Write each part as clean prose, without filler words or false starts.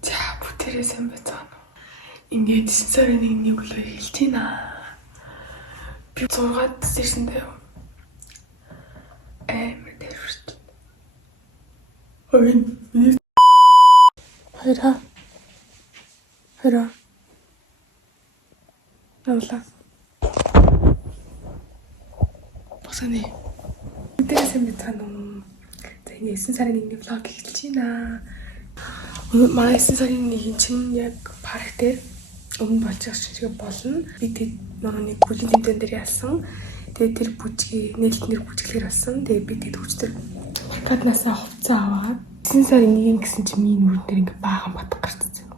자, 부테를 선배잖아. 이게 진짜는 있는 걸로 일지나. 비소가 쓰신대요. 메테르스. Хойроо. Навлаа. Босоны. Мэдээсэн би танаа. За ингэ 9 сарын 1-ний влог эхэлж байна. Манай 9 сарын 1-ний чинь яг парк дээр өмнө болж байгаа шиг болно. Би тэд нэг бүлийн тэмдэгтэн дээр ялсан. Тэгээд тэр бүжгийг нээлтнэр бүжиглэр алсан. Тэгээд би тэд хүчтэй гаднаасаа хувцас аваад 9 сарын 1-ний гэсэн чинь миний нүрэн дээр ингэ баахан батг гарцсан.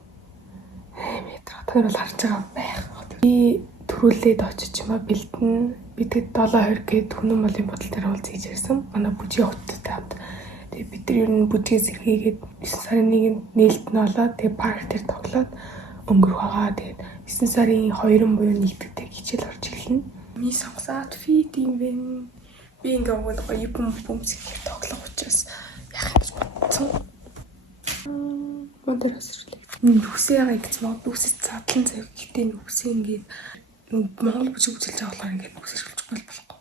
Тэр бол харж байгаа байх. Би төрүүлээд очиж юмаа бэлдэн. Би тэгэд 7:20 гээд хүнэн малын бодол дээр уулз хийж ярьсан. Манай бүжгийн хувцастай хамт. Тэгээд бид нар ер нь бүжгээс эргээгээд 9 сарын 1-нд нээлт нь олоод тэгээд парк дээр тоглоод өнгөрөх байгаа. Тэгээд 9 сарын 2 буюу 1-нд хичээл орж эхэлнэ. Ми сонгосаад фид юм бэ. Би ингээ угаалгаа юбэм бүмсгэх тоглох учраас яах гэж бодсон. Модер хэсэрлээ. Нүхсээ яагаад гэж мод нүхсэс задлан зав гэхдээ нүхсээ ингээд Монгол бүжиг үзүүлж байгаа болохоор ингээд нүхсээ шилжих болохгүй.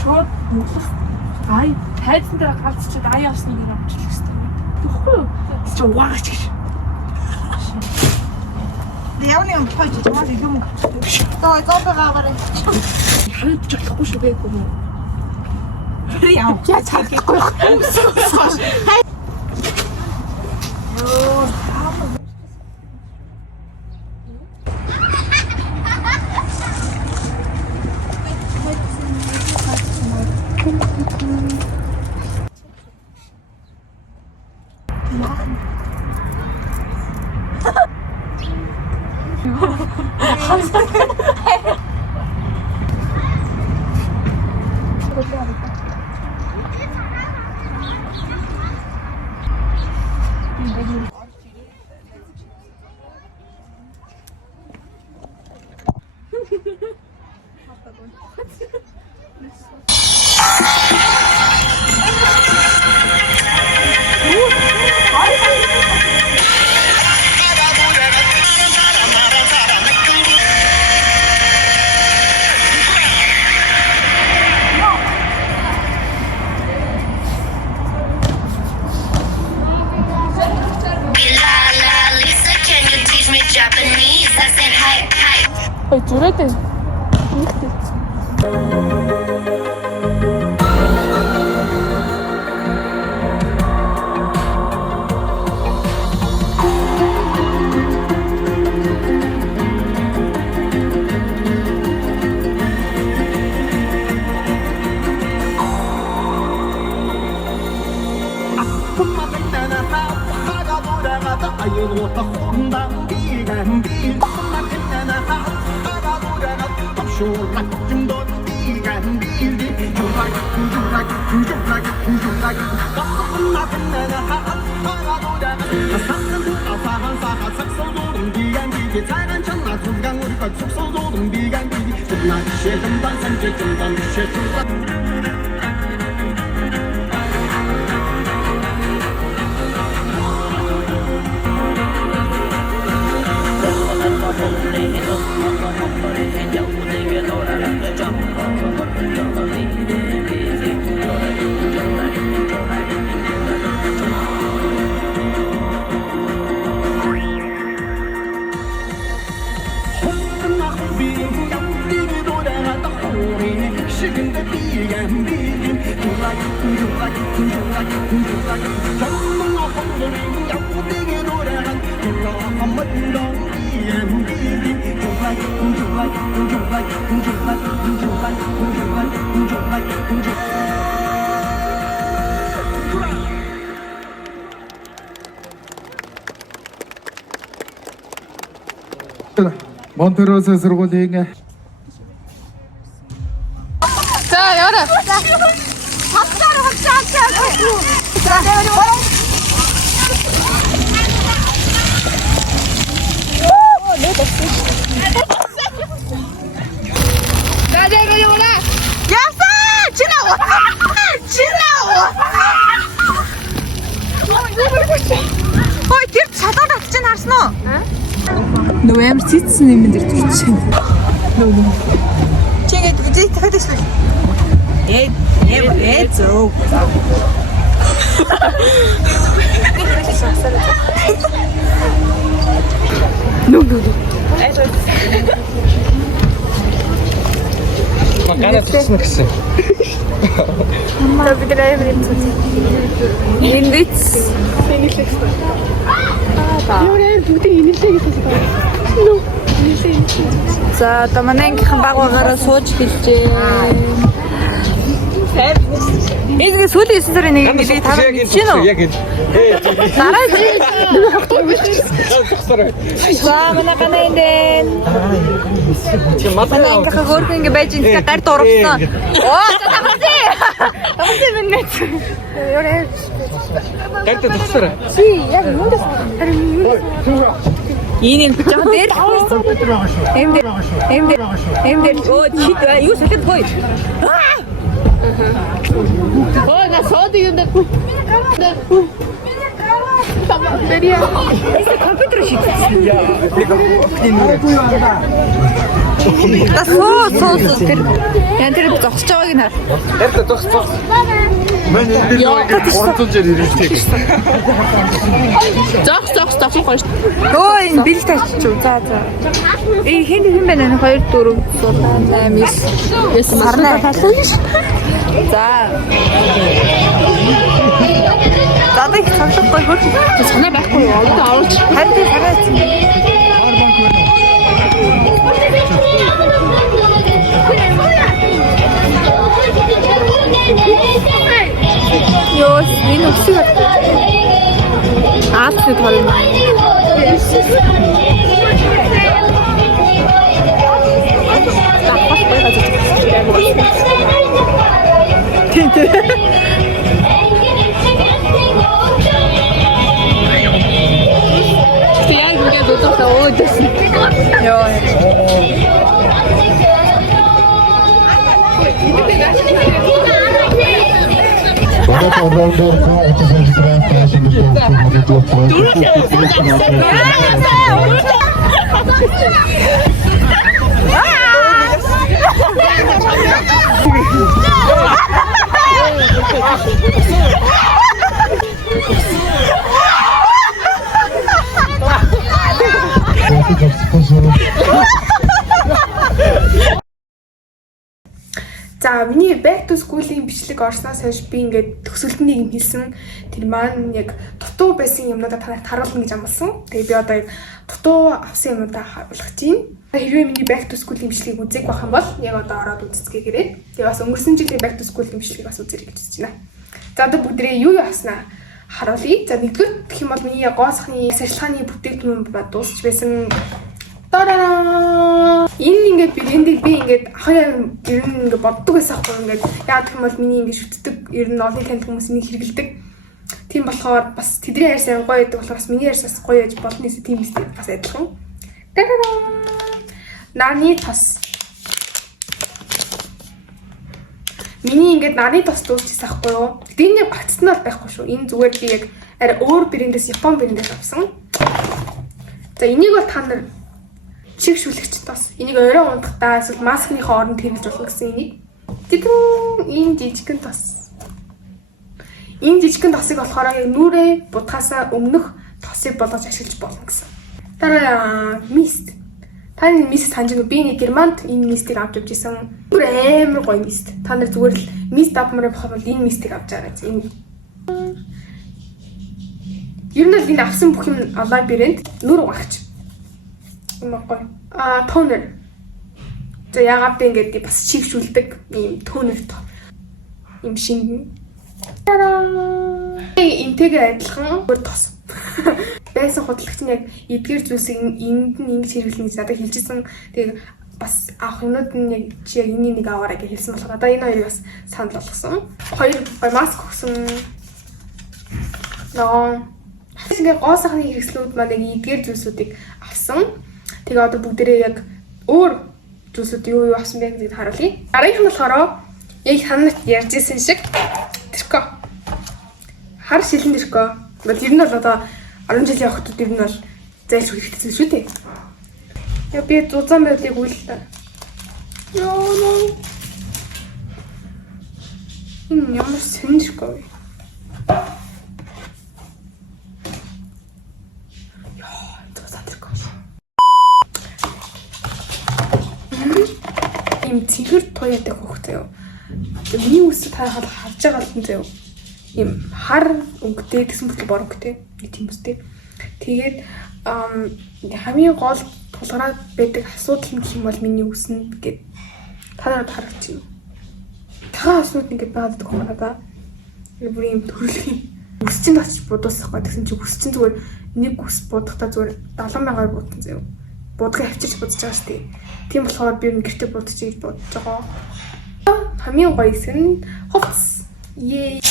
Шууд нүглэх ай тайзан дээр галзчихэд ай авсныг нь амжилт хийсэн. Тэгэхгүй юу? Чи угаач гэж. Явны өмтгойч чамаас юм гэж. Тоо зоогоогаарай. Харагдаж болохгүй шүү бэ гүм. Яа чадахгүй. Йоо. Ой, зүрээтэй. Монтероса сургуулийн За яваа. Ой, тэр шалгал авч чинь харсан уу? Нөгөө амар цэцсэн юм дээр төрчихсэн. Чигээд үзээ тахдаг шүү. Зөө. Ганаа тусна гэсэн. За бид амар юм зү. Эндээс за одоо манай ангийнхан баг багаараа сууж хэлжээ. Эзгээ сүүлийн 9 сарын 1-ний нэлээд таван мэдчихэв үү? Яг энэ. Дараа жил. За манай ганаа эндэн. Манай ангийнхаа хөөрхөн ингэ байж энэ гар дурсан. Оо тавхасаа. Тавхасаа минь. Яа. Гайд тусараа. Чи яг юундас ийм жоо дээр эм дээр оо чи юу сахад хой. Оо на сод юм даа. Тамберия. Эсэ компьютер шийдсэн. Та соо тэр ян тэр зогсож байгааг нь хар. Тэр зогсож. Мань энэ дээр урдулж ирэлтэй. Зогс гоё шүү. Өө энэ бил таччих. За. Хэн байна нэ 2 4 8 9 сарна талсан ш. За. Задыг цогцохгүй хөр. Санаа байхгүй юу? Одоо оруулж. Харин хараач. Ёс, энэ өсөг. Аасны тол. Яа, ингээд дотор өөдөс. Ёо. За миний back to school-ийн бичлэг орсноос хойш би ингээд төсөлтнийг юм хэлсэн. Тэр маань яг дутуу байсан юмнуудаа танайд харуулна гэж амласан. Тэгээ би одоо яг дутуу авсан юмнуудаа харуулах чинь. Хэрвээ миний back to school-ийн бичлэгийг үзег байх юм бол яг одоо ороод үзцгээе. Тэгээ бас өнгөрсөн жилийн back to school-ийн бичлэгийг бас үзэрэй гэж үзэж байна. За одоо бүгдээ юу авснаа харуулъя. За нэгдүгээр гэх юм бол миний гоосхны сарчилгааны бүтээгдэхүүн дуусч байсан. Тараа! Энэ ингээд би ингээд хаяа ер нь ингээд боддог байсан аахгүй ингээд яа гэх юм бол миний ингээд шүтдэг ер нь олон таньд хүмүүс энийг хэрэгэлдэг. Тийм болохоор бас тэдний хайр сайн гоё байдаг болохоор бас миний хайр бас гоё яж болно гэсэн тийм үстэй бас адилхан. Тараа! Нарны тос. Миний ингээд нарны тос дуусчихсан аахгүй юу? Тэний багцсан нь бол байхгүй шүү. Энэ зүгээр би яг арай өөр брэндээс Япон брэндээс авсан. За энийг бол та нар чигшүүлэгч тос. Энийг орой унтахдаа эсвэл маскны хооронд хэрэгж болно гэсэн энийг. Тэгвэл энэ жижигхэн тос. Энэ жижигхэн тосыг болохоор яг нүрээ будахаас өмнөх тосыг болгож ашиглаж болно гэсэн. Дараа мист. Таны мист санаж би нэг Германд энэ мистийг авч явж исэн. Бүр амар гоё мист. Та нар зүгээр л мист авмаар байх бол энэ мистийг авч байгаа гэж. Энэ ер нь л энэ авсан бүх юм онлайн брэнд нүр угаагч. Гоё. Тонер. За яагаад бэ ингээд бас чигшүүлдэг ийм тонер тоо. Ийм шингэн. Тараа. Энтэйгээр адилхан бүр тос. Байсан худалдагч нь яг эдгээр зүйлсийг энд нь ингэж хэрэглэнэ гэж надад хэлжсэн. Тэгээд бас авах юмуд нь яг чи яг энийг нэг аваарай гэж хэлсэн болохоор одоо энэ хоёрыг бас санал болгосон. Хоёр маск өгсөн. Ингээ гоо сахны хэрэгслүүд маань яг эдгээр зүйлсүүдийг авсан. Тэгээ одоо бүгдээрээ яг өөр зүйлсүүд юу авсан бэ гэдгийг харуулъя. Дараагийнх нь болохоор яг ханад ярьжсэн шиг тэрко. Хар шилэн тэрко. Тэр нь бол одоо 10 жил явахад тэр нь бол зайлшгүй хэрэгтэй шүү дээ. Яа би 100 байдлыг үйл та. Ёо. Энэ ямар сэнжгүй. Ёо, 100 тэрко. Им цэгэр туяадаг хөхтэй юу. Миний үсэд харахад харж байгаа л зөө. Им хар өнгөтэй гэсэн бүтэл бор өнгөтэй нэг тийм үстэй. Тэгээд хамгийн гол тулгараад байдаг асуудал нь гэх юм бол миний үс нь гэдэг та нарт харагч юм. Та асуудал ингээд байгаад байгаа юм надаа. Бүр юм төрөлхийн үс чинь очиж будуусахгүй гэсэн чи үс чинь зүгээр нэг үс будахтаа зүгээр 70,000-аар будсан зөө. Будгаа авчирч будаж байгаа шүү дээ. Тийм болохоор би гэртээ будчих гэж бодож байгаа. Хамгийн гоё хэсэг нь хувцас. Yay.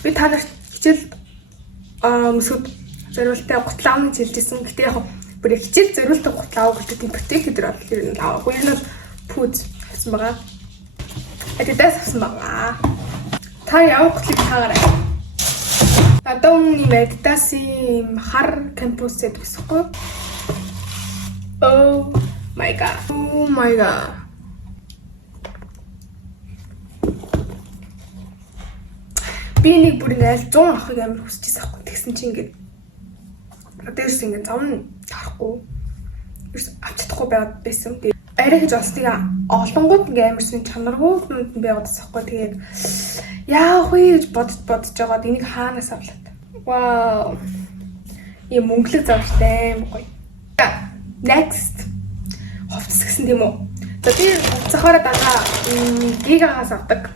Би та нарт хичээл өсөд зориултаа гутлаа авах гэж хэлжсэн. Гэтэ яг бүр хичээл зориултаа гутлаа авах гэдэг тийм бүтээх өдөр бол тэр нь авахгүй. Энэ бол пүүз авсан байгаа. Adidas авсан байгаа. Та явах гутлыг таагаарай. Одоо энэ Adidas-ийн хар кампус гэдэг үсэхгүй. Oh my god. Oh my god. Би нэг бүр ингээл 100 авахыг амар хүсчихсэн байхгүй. Тэгсэн чинь ингээд дээрс ингээд зам тарахгүй. Ерөөс авч чадахгүй байгаад байсан. Арай гэж олсныг олонгууд ингээ амарсан чанаргүй нь байгаад байгаа байхгүй. Тэгээд яах вэ гэж бодож байгаад энийг хаанаас авлаа. Вау. Ийм мөнгөлөг завштай юм гоё. Next. Хувцас гэсэн тийм үү? За би хувцасаараа дага гигагаас авдаг.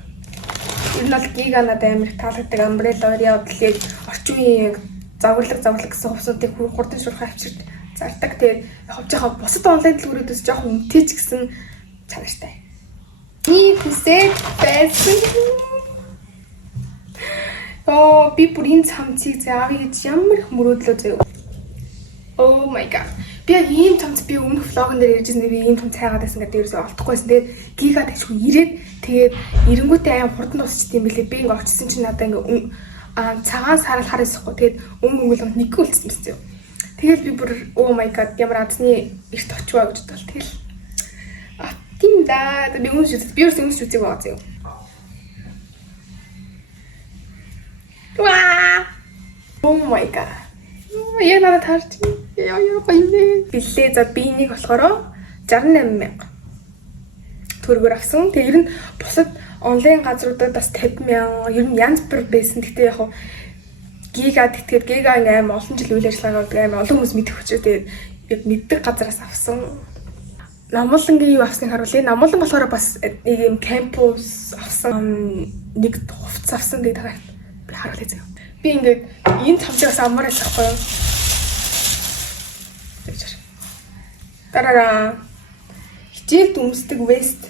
Энэ бол гига надад амар таалагддаг амбрелла явдлыг орчин үеийн загварлаг гэсэн хувцсуудыг хурдан шуурхай авчирч зардаг. Тэгээд явж байгаа бусад онлайн дэлгүүрүүдээс жоохон үнэтэй ч гэсэн чанартай. Ийм хүсэж байсан. Би бүр энэ цамцыг заавь гэж ямар их мөрөөдлөө заяа. Oh my god. Би яг ийм цамц би өмнөх влогон дээр ярьжсэн би ийм цамц хайгаад байсан гэдэг ерөөсөй олдохгүйсэн. Тэгээд гига ташгүй ирээд тэгээд эренгүүтээ аим хурдан дуусчих юм билээ. Би ингээ очсон чинь надаа ингээ цагаан сарал харахгүй. Тэгээд өнгөнгөл нэг үлдсэн байсан юм. Тэгээд би бүр oh my god ямар адсны эрт очиваа гэж бодлоо. Тэгэл тийм да. Би өмнө шүтээ. Би ерөөсөй өмнө шүтээ байгаа заяа. Ваа! Oh my god. Яг надад харж яа баянэ. Билээ за би энийг болохоор 68,000 төгрөгөөр авсан. Тэгээ ер нь бусад онлайн газруудад бас 50,000 ер нь янз бүр байсан. Гэхдээ яг гига тэгтгээд гига аим олон жил үйл ажиллагаа гэдэг аим олон хүмүүс мэдэх учраас тэгээд яг мэддэг газараас авсан. Намуулангийн юу авсныг харуулъя. Намуулан болохоор бас ийм кампус авсан нэг хувцас авсан гэдэг би харуулъя заяа. Би ингээд энэ цамцаас амар ялахгүй юу? Тарара. Хичээл дүмсдэг вест.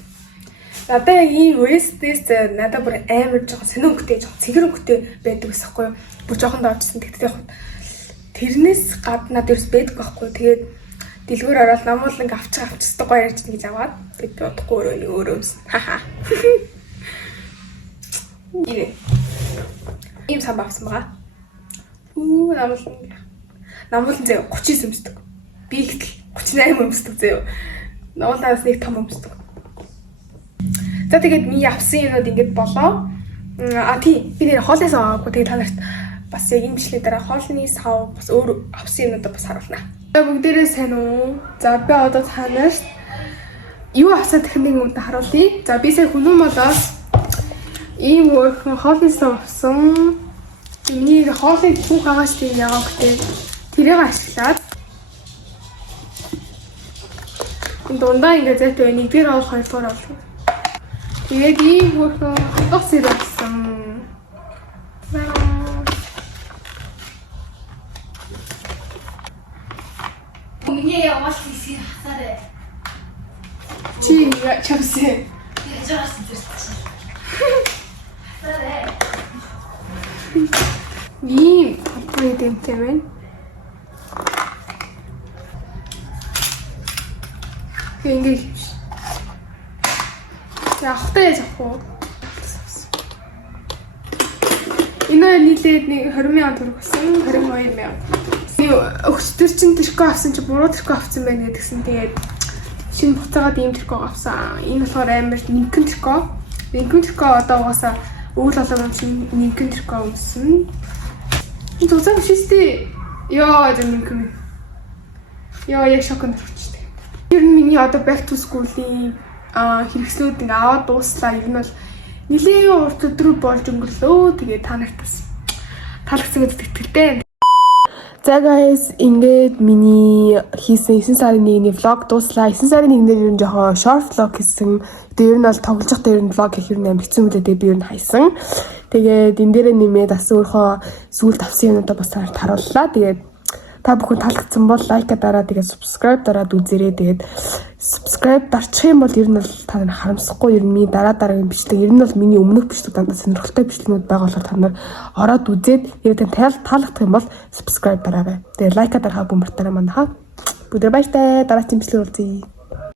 Надаа яг ийм вестээс надаа бүр амар жоохон сонирхолтой, жоохон цэгэр өнгөтэй байдаг гэсэн байхгүй юу? Бүр жоохон доочсон. Тэгтээ яг тэрнээс гадна дээрс байдаг байхгүй юу? Тэгээд дэлгүүр ороод намууланг авчихдаг гоё ярьж гэж аваад бид бодохгүй өөрөө юмсан. Хаха. Ирээ. Ийм сам авсан байгаа. Намуулан зөө 39 өмсдөг. Би ихтэл 38 өмсдөг зөө. Намууланаас нэг том өмсдөг. За тэгээд ми авсан юмуд ингэж болоо. Тийм би нэр хоолны сав аваагүй. Тэгээд та нарт бас яг энэ бичлэгийн дараа хоолны сав бас өөр авсан юмудаа бас харуулна. Бүгдээрээ сайн уу? За би одоо та нарт юу авсан техник юмудаа харуулъя. За би сая хүнүүм болоос ийм өөрхөн хоолны сав авсан. Миний хоолыг бүх хагастай яагаад гэвэл тэрийг ашиглаад дундаа ингээд зайтай нэгдгээр авах хоёрдугаар авах. Тэгээд ийм өөрхөн хатгах зэрэг авсан. Мне я вас не хасарэ. Чи чавсан. Яжаас ирсэн. Хасарэ. Ийм апгрейд гэмтэй байна. Ингээд яахтай яаж авах вэ? Энэ нийлээд нэг 20,000 төгрөг болсон. 22,000. Өгчтөр чинь тэрхүү авсан чи буруу тэрхүү авсан байна гэдгсэн. Тэгээд шинэ буцаагаад ийм тэрхүү авсан. Энэ болохоор амар нэгэн тэрхүү. Нэгэн тэрхүү одоо угаасаа өвөл болоо юм шиг нэгэн тэрхүү өмсөн. Энэ зузаан шистэ. Яа нэгэн. Яа яг шоконд орчихсон. Ер нь миний одоо back to school-ийн хэрэгслүүд ингээ аваад дууслаа. Ер нь бол нэлээд урт өдрөө болж өнгөрлөө. Тэгээд та нарт бас таалагдсан гэж итгэдэг. За guys, ингээд миний хийсэн 9 сарын 1-ний vlog дуслаа. 9 сарын 1-ээр ер нь жоохон short vlog хийсэн. Тэгээд ер нь бол тоглож байхдаа ер нь vlog хийх ер нь амар хэцүү мөлий би ер нь хайсан. Тэгээд энэ дээрээ нэмээд бас өөрийнхөө сүүлд авсан юмудаа бас танарт харууллаа. Тэгээд та бүхэн таалагдсан бол лайка дараа тэгээд subscribe дараад үзээрэй. Тэгээд subscribe дарчих юм бол ер нь бол та нар харамсахгүй ер нь миний дараагийн бичлэг ер нь бол миний өмнөх бичлэг дандаа сонирхолтой бичлэгнүүд байгаа болохоор та нар ороод үзээд яг таалагдах юм бол subscribe дараарай. Тэгээд лайка дарахаа бөмбөртөө манайхаа. Бүгд баяртай дараагийн бичлэг уулзъя.